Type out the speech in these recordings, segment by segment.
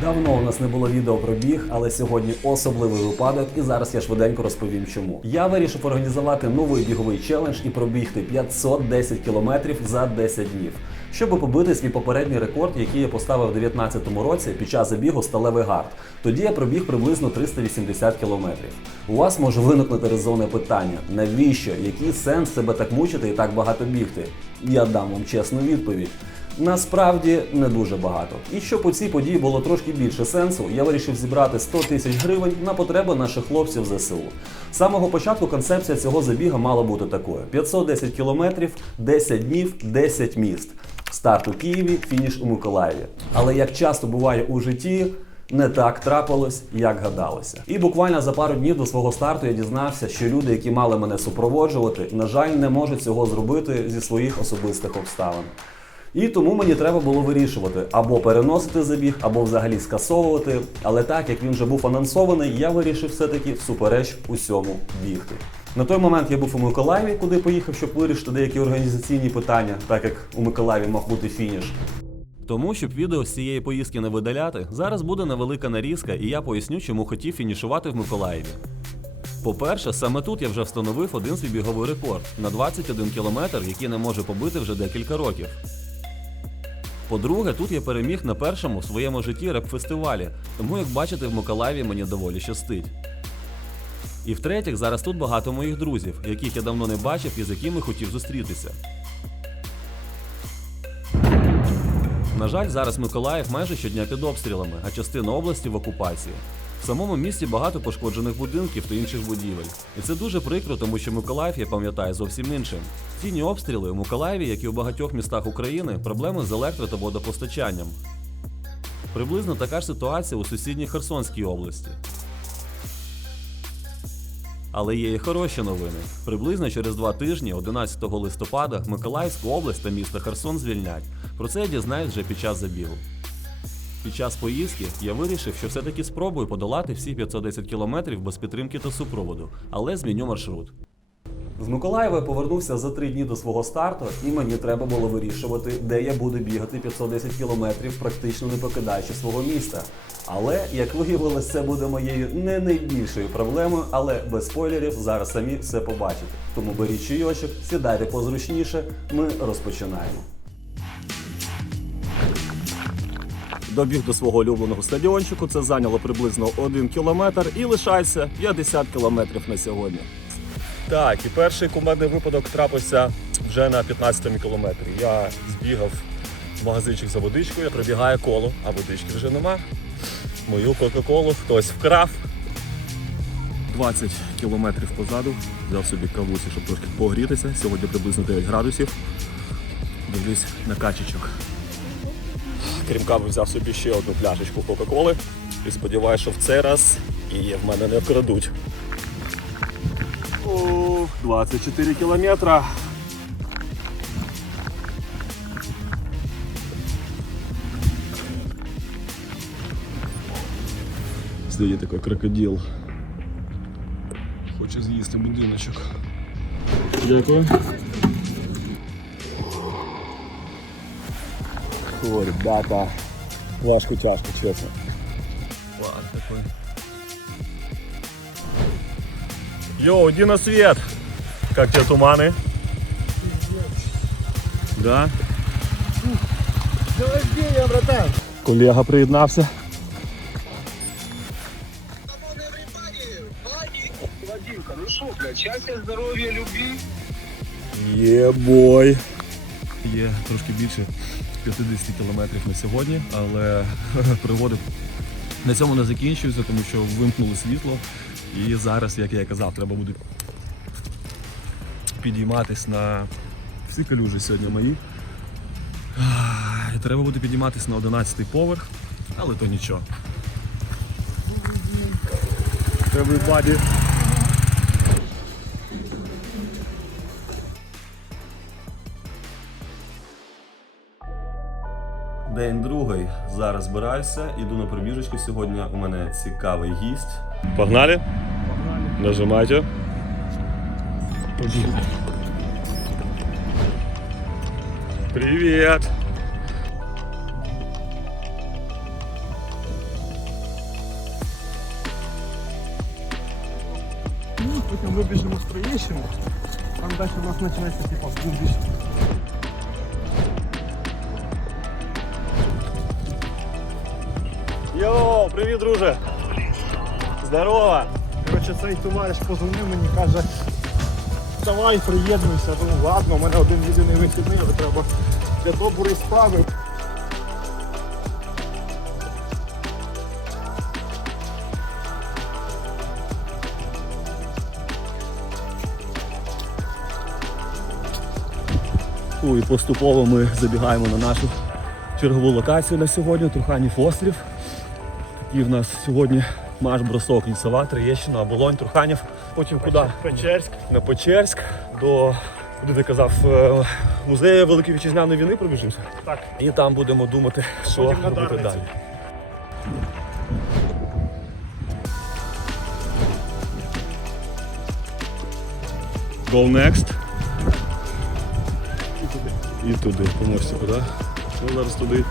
Давно у нас не було відео про біг, але сьогодні особливий випадок, і зараз я швиденько розповім чому. Я вирішив організувати новий біговий челендж і пробігти 510 кілометрів за 10 днів, щоб побити свій попередній рекорд, який я поставив у 2019 році під час забігу сталевий гард. Тоді я пробіг приблизно 380 кілометрів. У вас може виникнути резонне питання: навіщо? Який сенс себе так мучити і так багато бігти? Я дам вам чесну відповідь. Насправді не дуже багато. І щоб у цій події було трошки більше сенсу, я вирішив зібрати 100 тисяч гривень на потреби наших хлопців ЗСУ. З самого початку концепція цього забіга мала бути такою: 510 кілометрів, 10 днів, 10 міст. Старт у Києві, фініш у Миколаєві. Але як часто буває у житті, не так трапилось, як гадалося. І буквально за пару днів до свого старту я дізнався, що люди, які мали мене супроводжувати, на жаль, не можуть цього зробити зі своїх особистих обставин. І тому мені треба було вирішувати або переносити забіг, або взагалі скасовувати. Але так як він вже був анонсований, я вирішив все-таки всупереч усьому бігти. На той момент я був у Миколаєві, куди поїхав, щоб вирішити деякі організаційні питання, так як у Миколаєві мав бути фініш. Тому, щоб відео з цієї поїздки не видаляти, зараз буде невелика нарізка, і я поясню, чому хотів фінішувати в Миколаєві. По-перше, саме тут я вже встановив один свій біговий рекорд на 21 кілометр, який не може побити вже декілька років. По-друге, тут я переміг на першому в своєму житті реп-фестивалі, тому, як бачите, в Миколаєві мені доволі щастить. І в-третіх, зараз тут багато моїх друзів, яких я давно не бачив і з якими хотів зустрітися. На жаль, зараз Миколаїв майже щодня під обстрілами, а частина області в окупації. В самому місті багато пошкоджених будинків та інших будівель. І це дуже прикро, тому що Миколаїв, я пам'ятаю, зовсім іншим. Тіні обстріли у Миколаєві, як і у багатьох містах України, проблеми з електро та водопостачанням. Приблизно така ж ситуація у сусідній Херсонській області. Але є і хороші новини. Приблизно через два тижні, 11 листопада, Миколаївську область та місто Херсон звільнять. Про це я дізнаюсь вже під час забігу. Під час поїздки я вирішив, що все-таки спробую подолати всі 510 кілометрів без підтримки та супроводу, але зміню маршрут. З Миколаєва я повернувся за три дні до свого старту, і мені треба було вирішувати, де я буду бігати 510 кілометрів, практично не покидаючи свого міста. Але як виявилось, це буде моєю не найбільшою проблемою, але без спойлерів зараз самі все побачите. Тому беріть чайочок, сідайте позручніше. Ми розпочинаємо. Добіг до свого улюбленого стадіончику. Це зайняло приблизно 1 кілометр і лишається 50 кілометрів на сьогодні. Так, і перший кумедний випадок трапився вже на 15-му кілометрі. Я збігав в магазинчик за водичкою, пробігає коло, а водички вже нема. Мою кока-колу хтось вкрав. 20 кілометрів позаду. Взяв собі кавусі, щоб трошки погрітися. Сьогодні приблизно 9 градусів. Дивлюсь на качечок. Крім кави, взяв собі ще одну пляшечку Кока-Коли. І сподіваюся, що в цей раз її в мене не вкрадуть. О, 24 километра. Стоїть такий крокодил. Хоче з'їсти будиночок. Дякую. О, ребята. Важко тяжко, чесно. Ладно, такой. Йоу, иди на свет! Как тебе туманы? Да? Рождения, братан! Колега приєднався. Вадимка, ну шо, блядь, счастья, здоровья, любви. Є-бой. Є трошки більше 50 кілометрів на сьогодні, але пригоди на цьому не закінчуються, тому що вимкнули світло. І зараз, як я і казав, треба буде підійматись на всі калюжі сьогодні мої. Треба буде підійматись на 11 поверх, але то нічого. Everybody. день другий. Зараз збираюся, іду на пробіжечку. Сьогодні у мене цікавий гість. Погнали? Погнали. Нажимайте. Привіт! Потім вибіжемо з Троєщину. Там далі у нас починається типа бомбіж. Йоу, привіт, друже! Здорово! Коротше, цей товариш позвонив мені, каже, давай приєднуйся. Ну ладно, у мене один єдиний вихідний, але треба для доброї справи. І поступово ми забігаємо на нашу чергову локацію на сьогодні, Труханів острів. Такий в нас сьогодні марш бросок лісова, Троєщина, Оболонь, Труханів. Потім куди? Печерськ. На Печерськ, до, куди ти казав, е, музею Великої Вітчизняної війни пробіжимося. Так. І там будемо думати, що на робити далі. Go next. І туди, по мостику, так? Ну, зараз туди.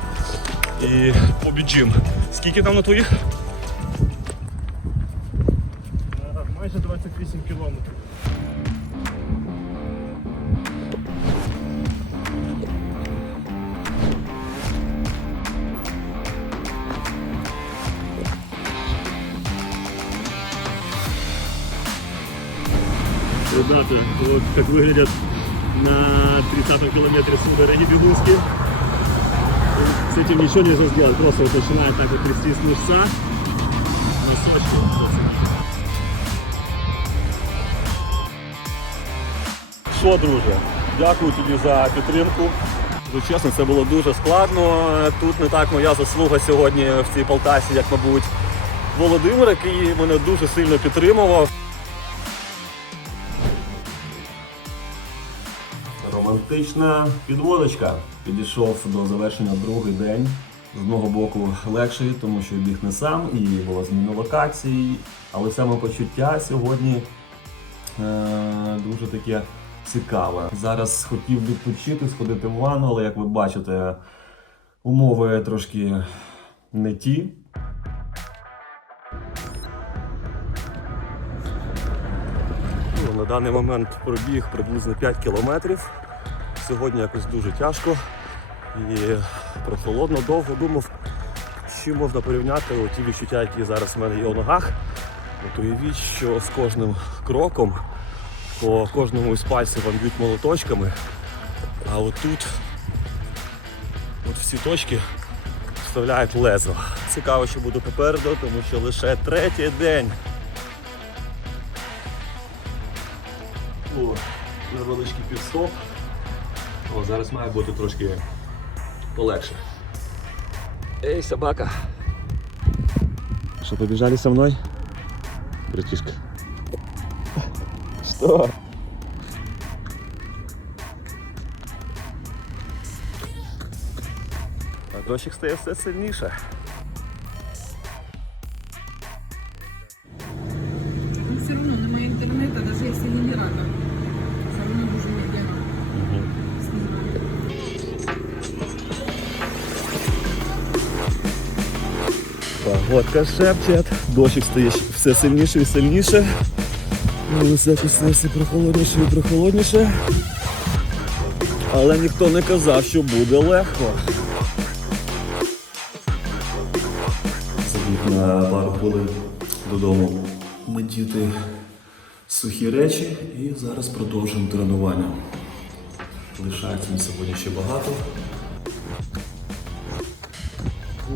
І побіжимо. Скільки там на твоїх? Е, Майже 28 кілометрів. Ребята, вот как выглядят на 30 километре сударыни бегунские. С этим ничего нельзя сделать, просто вот начинает так вот трястись мышца. Носочки. Що, друже, дякую тобі за підтримку. Ну, чесно, це було дуже складно. Тут не так моя заслуга сьогодні в цій Полтасі, як, мабуть, Володимир, який мене дуже сильно підтримував. Романтична підводочка. Підійшов до завершення другий день. З одного боку легший, тому що біг не сам і була зміна локації. Але самопочуття сьогодні е, дуже таке цікаве. Зараз хотів відпочити, сходити в ванну, але як ви бачите, умови трошки не ті. Ну, на даний момент пробіг приблизно 5 кілометрів. Сьогодні якось дуже тяжко і прохолодно довго думав, з чим можна порівняти ті відчуття, які зараз в мене є у ногах. От уявіть, що з кожним кроком по кожному із пальців вам б'ють молоточками, а отут от всі точки вставляють лезо. Цікаво, що буде попереду, тому що лише третій день. О, невеличкий підстоп. О, зараз має бути трошки полегше. Ей, собака. Что, побежали со мной? Братишка. Что? А дощик стає все сильніше. Погодка шепчет, дощик стає все сильніше і сильніше. Ну, все якось все прохолодніше і прохолодніше. Але ніхто не казав, що буде легко. Забіг на пару хвилин додому медіти сухі речі і зараз продовжуємо тренування. Лишається сьогодні ще багато.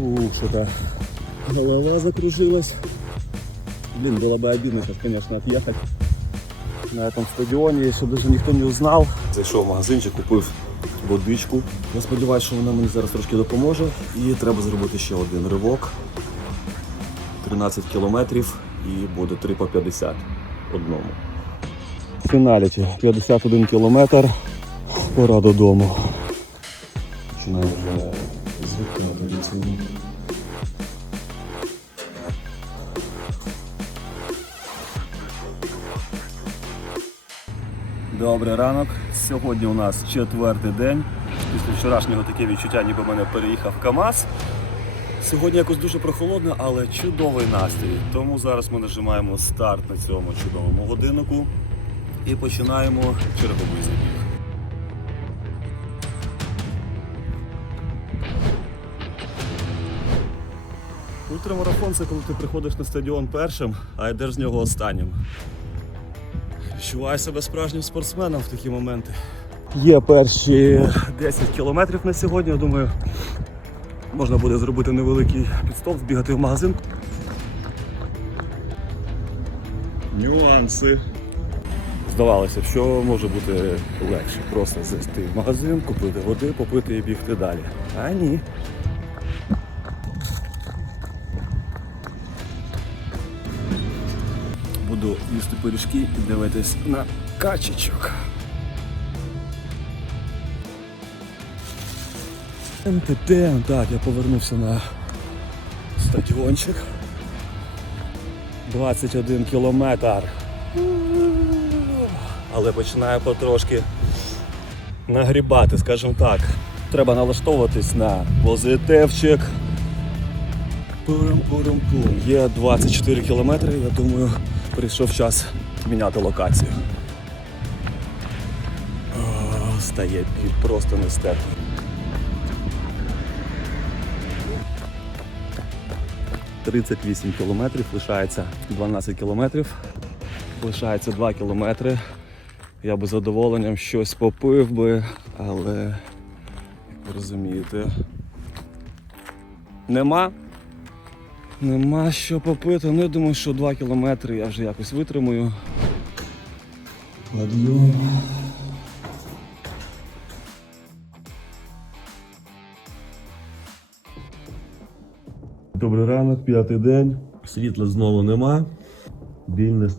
Ух, что-то голова закружилась. Блин, было бы обидно сейчас, конечно, отъехать на этом стадионе, щоб даже ніхто не узнав. Зайшов в магазинчик, купив водичку. Я сподіваюся, що вона мені зараз трошки допоможе. І треба зробити ще один ривок. 13 кілометрів і буде 3 по 50 одному. Фіналіті 51 кілометр. Пора додому. Починаю вже звикти на Добрий ранок. Сьогодні у нас четвертий день. Після вчорашнього таке відчуття, ніби мене переїхав КАМАЗ. Сьогодні якось дуже прохолодно, але чудовий настрій. Тому зараз ми нажимаємо старт на цьому чудовому годиннику і починаємо черговий забіг. Ультрамарафон це коли ти приходиш на стадіон першим, а йдеш з нього останнім. Відчуваю себе справжнім спортсменом в такі моменти. Є перші 10 кілометрів на сьогодні. Я думаю, можна буде зробити невеликий підстоп, збігати в магазин. Нюанси. Здавалося, що може бути легше. Просто зайти в магазин, купити води, попити і бігти далі. А ні. Їсти пиріжки і дивитись на качечок. МТТ, так, я повернувся на стадіончик. 21 кілометр. Але починаю потрошки нагрібати, скажімо так. Треба налаштовуватись на позитивчик. Пурум-пурум-пум. Є 24 кілометри, я думаю, прийшов час міняти локацію. О, стає біль просто нестерпно. Тридцять вісім кілометрів, лишається 12 кілометрів, лишається 2 кілометри. Я би задоволенням щось попив би, але, як ви розумієте, нема. Нема що попити. Ну, я думаю, що 2 кілометри я вже якось витримую. Подйом. Добрий ранок, п'ятий день. Світла знову нема. Біль не...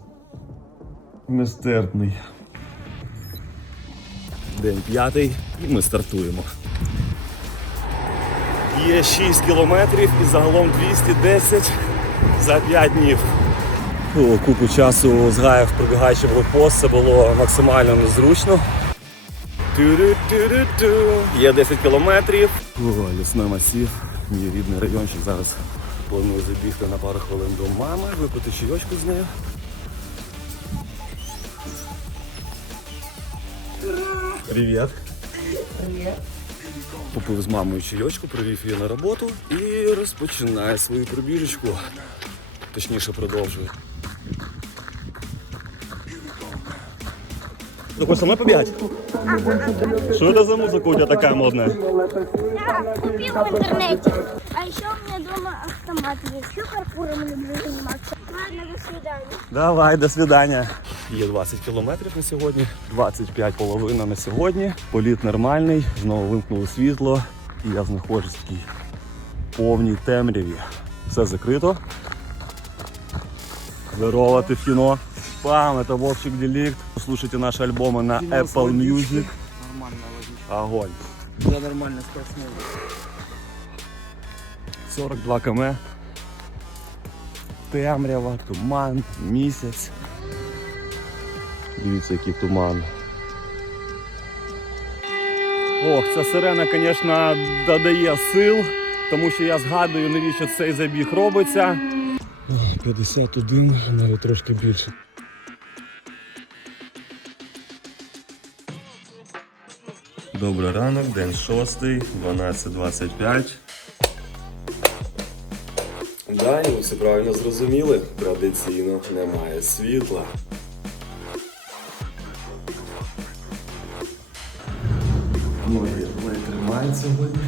нестерпний. День п'ятий і ми стартуємо. Є 6 кілометрів і загалом 210 за 5 днів. Купу часу згаяв пробігаючи блокпост, це було максимально незручно. Є 10 кілометрів. О, лісний масів, мій рідний райончик. Зараз планую забігти на пару хвилин до мами, випити чайочку з нею. Привіт. Попив з мамою чайочку, привів її на роботу і розпочинає свою пробіжечку. Точніше продовжує. Ты хочешь со мной побегать? Что это за музыка у тебя такая модная? Я купил в интернете. А еще у меня дома автомат есть. Еще паркуром люблю заниматься. Ладно, до свидания. Давай, до свидання. Є 20 кілометрів на сьогодні, 25 половина на сьогодні. Політ нормальний, знову вимкнули світло, і я знаходжусь в такій повній темряві. Все закрито. Здорово, ти в кіно. Пам, это Вовчик Деликт. Слушайте наши альбомы на Apple Music. Огонь. Я нормально спортсмен. 42 км. Темрява, туман, місяць. Дивіться, який туман. Ох, ця сирена, звісно, додає сил, тому що я згадую, навіщо цей забіг робиться. 51, навіть трошки більше. Добрий ранок, день шостий, 12.25. Да, і ви все правильно зрозуміли. Традиційно немає світла. Ноги не тримають сьогодні.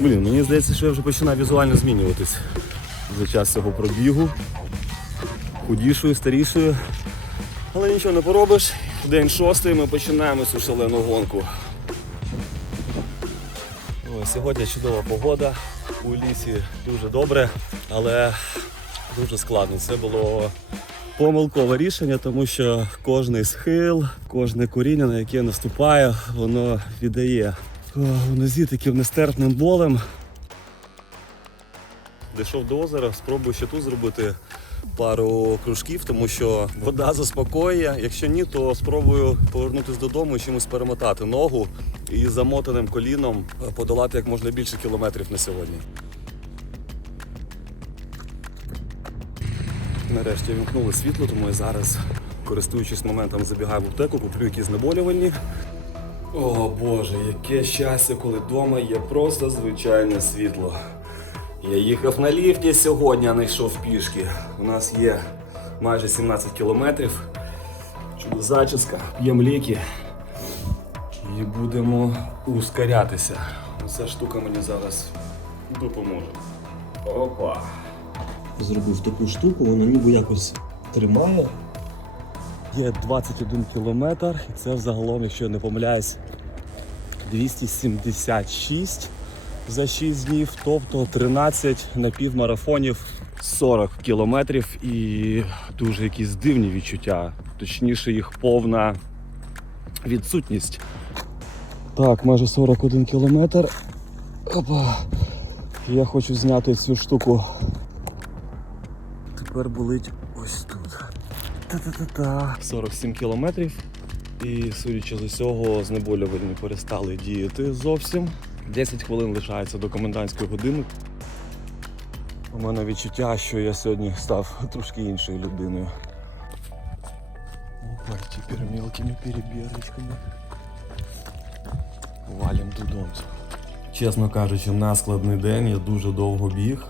Блін, мені здається, що я вже починаю візуально змінюватись за час цього пробігу. Худішою, старішою. Але нічого не поробиш. День шостий, ми починаємо цю шалену гонку. Ой, сьогодні чудова погода. У лісі дуже добре, але дуже складно. Це було помилкове рішення, тому що кожний схил, кожне коріння, на яке наступає, воно віддає у нозі таким нестерпним болем. Дійшов до озера, спробую ще тут зробити пару кружків, тому що вода заспокоює. Якщо ні, то спробую повернутися додому і чимось перемотати ногу і замотаним коліном подолати як можна більше кілометрів на сьогодні. Нарешті вімкнули світло, тому я зараз, користуючись моментом, забігаю в аптеку, куплю якісь знеболювальні. О Боже, яке щастя, коли вдома є просто звичайне світло. Я їхав на ліфті сьогодні, а не йшов пішки. У нас є майже 17 кілометрів. Чудо зачіска, п'ємо ліки і будемо ускорятися. Ця штука мені зараз допоможе. Опа. зробив таку штуку, воно ніби якось тримає. Є 21 кілометр, і це взагалом, якщо я не помиляюсь, 276 за 6 днів, тобто 13 напівмарафонів 40 кілометрів і дуже якісь дивні відчуття, точніше їх повна відсутність. Так, майже 41 кілометр. Опа. Я хочу зняти цю штуку. Тепер болить ось тут. Та-та-та-та. 47 кілометрів. І судячи з усього, знеболювальні перестали діяти зовсім. 10 хвилин лишається до комендантської години. У мене відчуття, що я сьогодні став трошки іншою людиною. Опа, тепер мелкими перебірочками. Валім додому. Чесно кажучи, на складний день я дуже довго біг,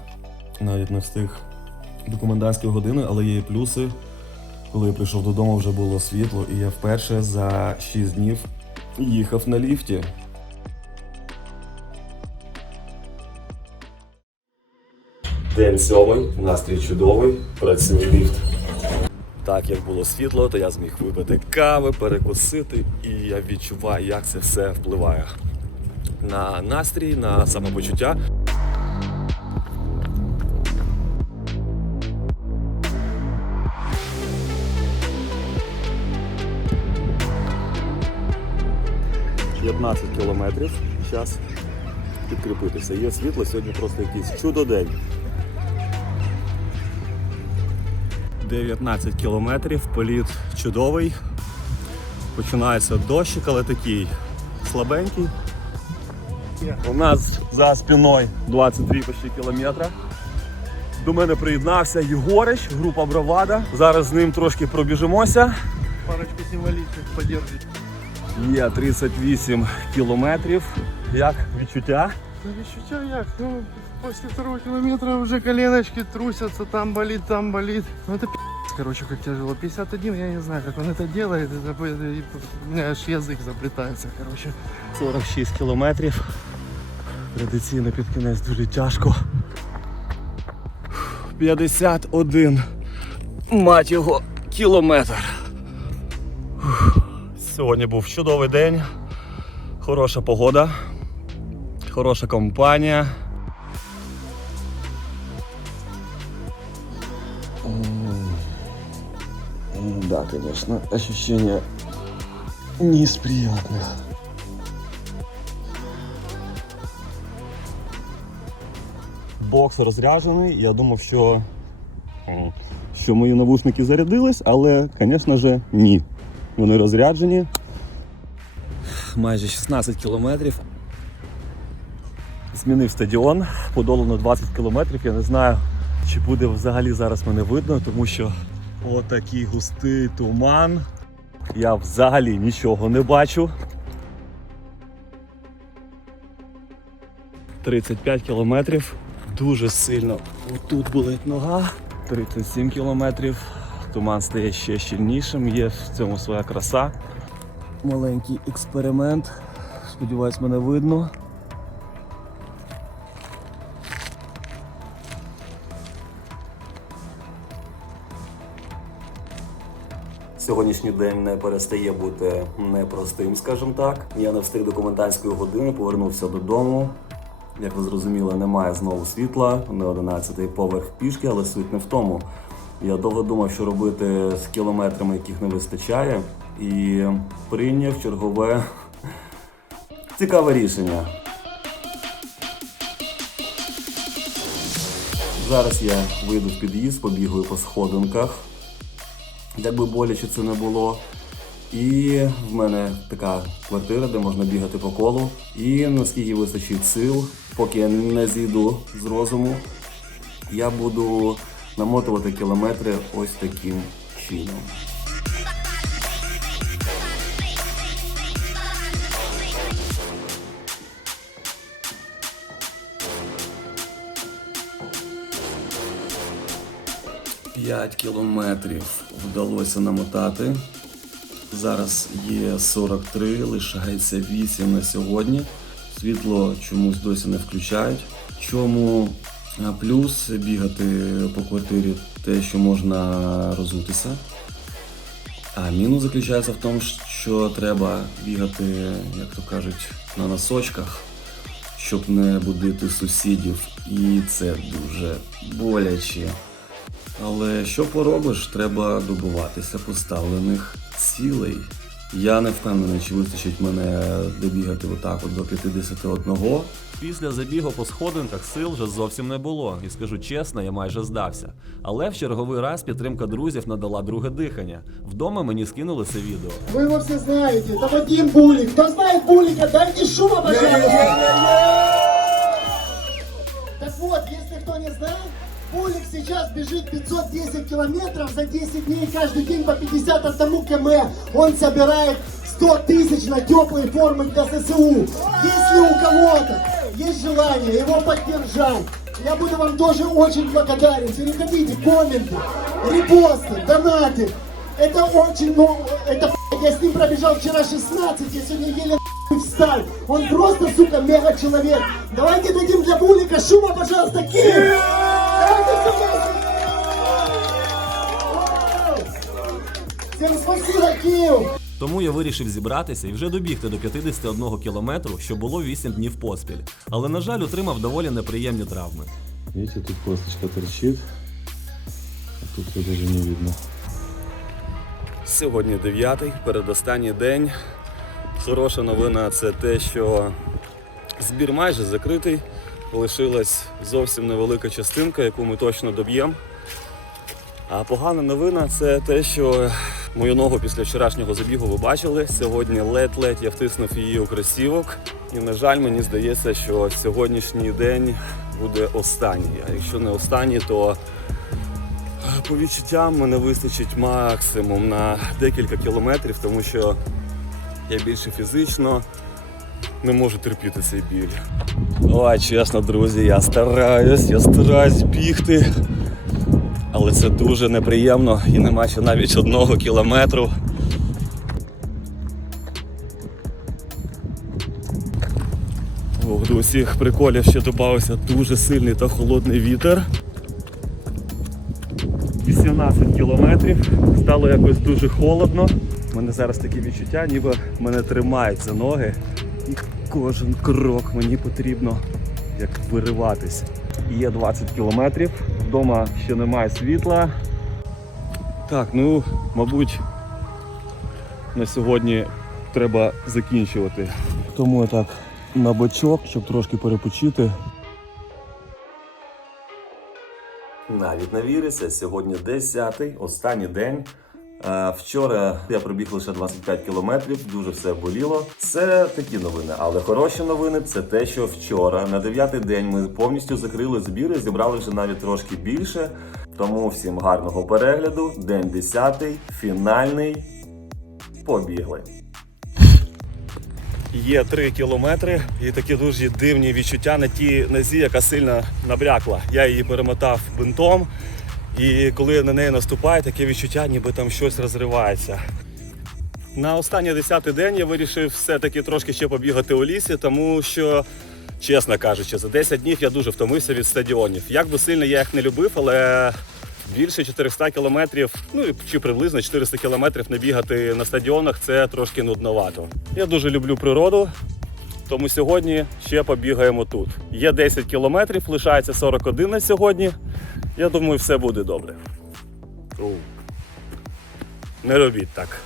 навіть не встиг до комендантської години, але є і плюси. Коли я прийшов додому, вже було світло, і я вперше за 6 днів їхав на ліфті. День сьомий, настрій чудовий, працює ліфт. Так як було світло, то я зміг випити кави, перекусити, і я відчуваю, як це все впливає на настрій, на самопочуття. – 15 кілометрів. Зараз підкріпитися. Є світло, сьогодні просто якийсь чудодень. 19 кілометрів, політ чудовий. Починається дощик, але такий слабенький. У нас за спиною 23 почти кілометра. До мене приєднався Єгорич, група Бравада. Зараз з ним трошки пробіжимося. Парочку символічних подержить. Є 38 кілометрів. Як відчуття? Ну відчуття як? Ну, після второго кілометра вже коленочки трусятся, там болит, там болит. Ну это пи***ц, короче, как тяжело. 51, я не знаю, как он это делает. Это, и у меня аж язык заплетается, короче. 46 кілометрів. Традиційно під кінець дуже тяжко. 51 мать його кілометр. Сьогодні був чудовий день, хороша погода, хороша компанія. Да, конечно, ощущение не из приятных. Бокс розряджений. Я думав, що, що мої навушники зарядились, але, звісно ж, ні. Вони розряджені. Майже 16 кілометрів. Змінив стадіон, подолано 20 кілометрів. Я не знаю, чи буде взагалі зараз мене видно, тому що отакий густий туман. Я взагалі нічого не бачу. 35 кілометрів. Дуже сильно отут болить нога. 37 кілометрів. Туман стає ще щільнішим, є в цьому своя краса. Маленький експеримент. Сподіваюсь, мене видно. Сьогоднішній день не перестає бути непростим, скажімо так. Я не встиг до комендантської години, повернувся додому. Як ви зрозуміли, немає знову світла, не 11-й поверх пішки, але суть не в тому. Я довго думав, що робити з кілометрами, яких не вистачає, і прийняв чергове цікаве рішення. Зараз я вийду в під'їзд, побігаю по сходинках, як би боляче це не було. І в мене така квартира, де можна бігати по колу. І наскільки вистачить сил, поки я не зійду з розуму, я буду намотувати кілометри ось таким чином. П'ять кілометрів вдалося намотати. Зараз є 43, лишається 8 на сьогодні. Світло чомусь досі не включають. Чому плюс бігати по квартирі те, що можна розутися. А мінус заключається в тому, що треба бігати, як то кажуть, на носочках, щоб не будити сусідів. І це дуже боляче. Але що поробиш, треба добуватися поставлених цілей. Я не впевнений, чи вистачить мене добігати отак от до 51. Після забігу по сходинках сил вже зовсім не було, і скажу чесно, я майже здався. Але в черговий раз підтримка друзів надала друге дихання. Вдома мені скинули це відео. Вы его все знаете. Это Вадим Булик. Кто знает Булика, дайте шума, пожалуйста. Так вот, если кто не знает, Булик сейчас бежит 510 километров за 10 дней, каждый день по 51 км. Он собирает 100 тысяч на теплые формы для ЗСУ. Если у кого-то есть желание его поддержать, я буду вам тоже очень благодарен. Переходите, комменты, репосты, донаты. Это очень много. Это я с ним пробежал вчера 16, я сегодня еле встал. Он просто, сука, мега человек. Давайте дадим для Булика шума, пожалуйста, Киев! Тому я вирішив зібратися і вже добігти до 51 кілометру, що було 8 днів поспіль. Але, на жаль, отримав доволі неприємні травми. Видите, тут косточка торчит, а тут ее даже не видно. Сьогодні дев'ятий, передостанній день. Хороша новина це те, що збір майже закритий. Лишилась зовсім невелика частинка, яку ми точно доб'ємо. А погана новина це те, що мою ногу після вчорашнього забігу ви бачили. Сьогодні ледь-ледь я втиснув її у кросівок. І, на жаль, мені здається, що сьогоднішній день буде останній. А якщо не останній, то по відчуттям мене вистачить максимум на декілька кілометрів, тому що я більше фізично не можу терпіти цей біль. Ой, чесно, друзі, я стараюсь, я стараюсь бігти. Але це дуже неприємно і нема ще навіть одного кілометру. Ох, до усіх приколів ще додався дуже сильний та холодний вітер. 18 кілометрів. Стало якось дуже холодно. У мене зараз таке відчуття, ніби мене тримають за ноги. І кожен крок мені потрібно як вириватись. Є 20 кілометрів, вдома ще немає світла. Так, ну, мабуть, на сьогодні треба закінчувати. Тому я так на бочок, щоб трошки перепочити. Навіть не віриться, сьогодні 10-й, останній день. Е, Вчора я пробіг лише 25 кілометрів, дуже все боліло. Це такі новини. Але хороші новини це те, що вчора, на 9-й день, ми повністю закрили збіри, зібрали вже навіть трошки більше. Тому всім гарного перегляду. День 10-й, фінальний. Побігли. Є 3 кілометри і такі дуже дивні відчуття на тій нозі, яка сильно набрякла. Я її перемотав бинтом, і коли на неї наступає, таке відчуття, ніби там щось розривається. На останній 10-й день я вирішив все-таки трошки ще побігати у лісі, тому що, чесно кажучи, за 10 днів я дуже втомився від стадіонів. Як би сильно я їх не любив, але більше 400 кілометрів, ну чи приблизно 400 кілометрів не бігати на стадіонах це трошки нудновато. Я дуже люблю природу, тому сьогодні ще побігаємо тут. Є 10 кілометрів, лишається 41 на сьогодні. Я думаю, все буде добре. Не робіть так.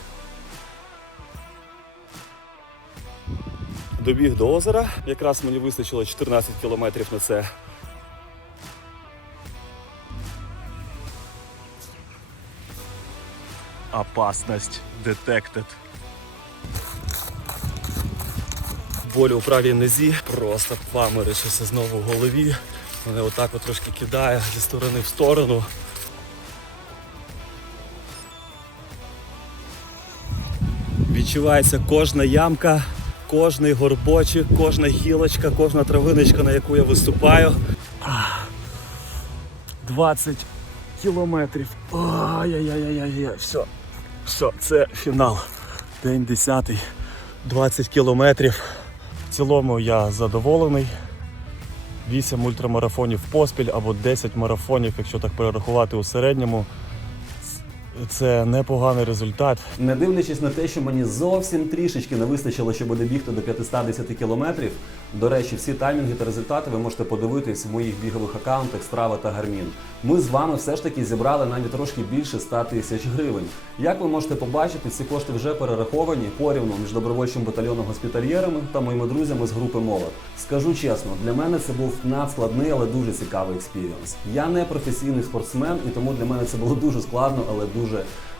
Добіг до озера. Якраз мені вистачило 14 кілометрів на це. Опасність детектед. Болю у правій нозі, просто памери, щось знову в голові. Мене отак от трошки кидає зі сторони в сторону. Відчувається кожна ямка, кожний горбочок, кожна гілочка, кожна травиночка, на яку я виступаю. 20 кілометрів. Ай-яй-яй-яй-яй. Все. Все, це фінал. День 10. 20 кілометрів. В цілому я задоволений. 8 ультрамарафонів поспіль або 10 марафонів, якщо так перерахувати у середньому. Це непоганий результат. Не дивлячись на те, що мені зовсім трішечки не вистачило, щоб добігти до 510 кілометрів. До речі, всі таймінги та результати ви можете подивитись в моїх бігових аккаунтах Strava та Garmin. Ми з вами все ж таки зібрали навіть трошки більше 100 тисяч гривень. Як ви можете побачити, ці кошти вже перераховані порівну між добровольчим батальйоном госпітальєрами та моїми друзями з групи Молот. Скажу чесно, для мене це був надскладний, але дуже цікавий експірієнс. Я не професійний спортсмен, і тому для мене це було дуже складно, але дуже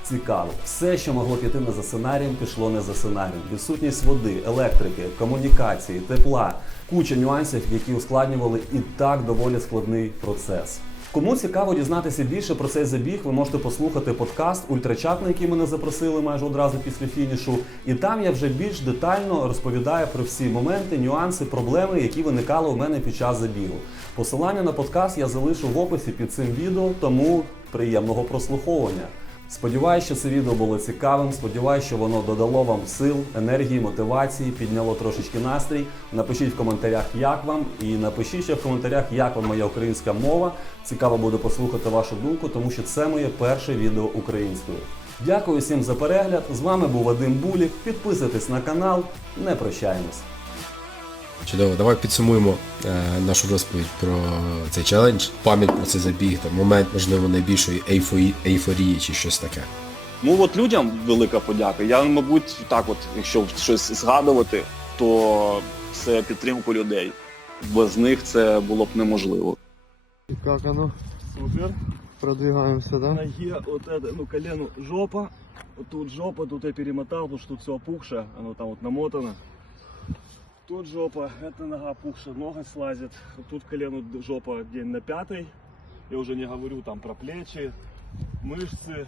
цікаво. Все, що могло піти не за сценарієм, пішло не за сценарієм. Відсутність води, електрики, комунікації, тепла, куча нюансів, які ускладнювали і так доволі складний процес. Кому цікаво дізнатися більше про цей забіг, ви можете послухати подкаст Ультрачат, на який мене запросили майже одразу після фінішу. І там я вже більш детально розповідаю про всі моменти, нюанси, проблеми, які виникали у мене під час забігу. Посилання на подкаст я залишу в описі під цим відео, тому приємного прослуховування. Сподіваюсь, що це відео було цікавим. Сподіваюсь, що воно додало вам сил, енергії, мотивації, підняло трошечки настрій. Напишіть в коментарях, як вам, і напишіть ще в коментарях, як вам моя українська мова. Цікаво буде послухати вашу думку, тому що це моє перше відео українською. Дякую всім за перегляд. З вами був Вадим Булік. Підписуйтесь на канал. Не прощаємось. Чудово, давай підсумуємо е, нашу розповідь про цей челендж, пам'ять про цей забіг, там, момент, можливо, найбільшої ейфорії, ейфорії чи щось таке. Ну от людям велика подяка. Я, мабуть, так, от, якщо щось згадувати, то це підтримку людей. Без них це було б неможливо. И как оно? Супер. Продвигаемся, да? ноге вот это, ну, колену жопа, вот тут жопа, тут я перемотал, потому что тут все опухшее, оно там вот намотано. Тут жопа, эта нога опухшая, нога слазит, тут колену д- жопа день на пятый, я уже не говорю там про плечи, мышцы,